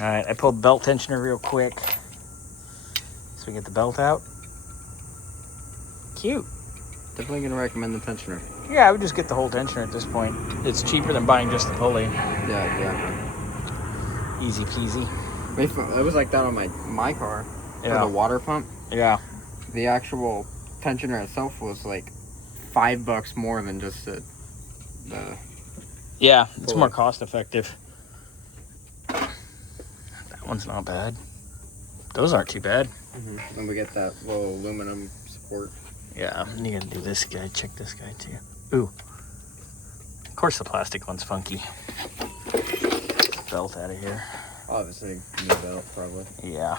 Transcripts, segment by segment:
All right, I pulled the belt tensioner real quick. So we get the belt out. Cute. Definitely gonna recommend the tensioner. Yeah, I would just get the whole tensioner at this point. It's cheaper than buying just the pulley. Yeah, exactly. Easy peasy. It was like that on my car. Yeah. For the water pump. Yeah. The actual tensioner itself was like $5 more than just the Yeah, it's pulley. more cost effective. That one's not bad. Those aren't too bad. Mm-hmm. And we get that little aluminum support. Yeah, you gotta do this guy. Check this guy too. Ooh. Of course the plastic one's funky. Belt out of here. Obviously, new belt probably. Yeah.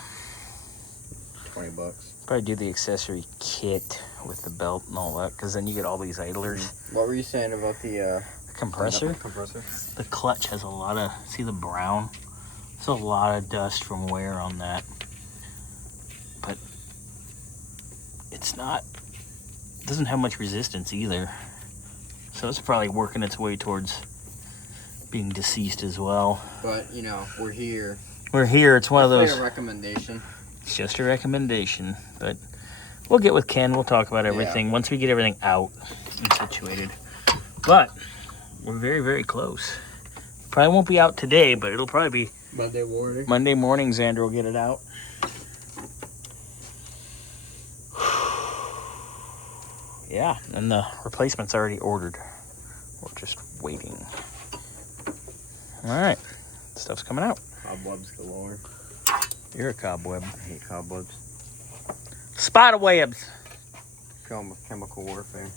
$20. Probably do the accessory kit with the belt and all that, because then you get all these idlers. What were you saying about the Compressor? compressor? The clutch has a lot of, see the brown? There's a lot of dust from wear on that. But it's not, doesn't have much resistance either. So it's probably working its way towards being deceased as well. But, you know, we're here. We're here. It's one of those. A recommendation. It's just a recommendation. But we'll get with Ken. We'll talk about everything once we get everything out and situated. But we're very, very close. Probably won't be out today, but it'll probably be Monday morning. Monday morning. Xander will get it out. Yeah, and the replacement's already ordered. We're just waiting. All right, stuff's coming out. Cobwebs galore. You're a cobweb. I hate cobwebs. Spider webs. Chemical warfare.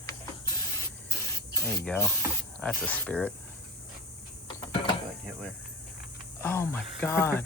There you go. That's a spirit. Like Hitler. Oh my God.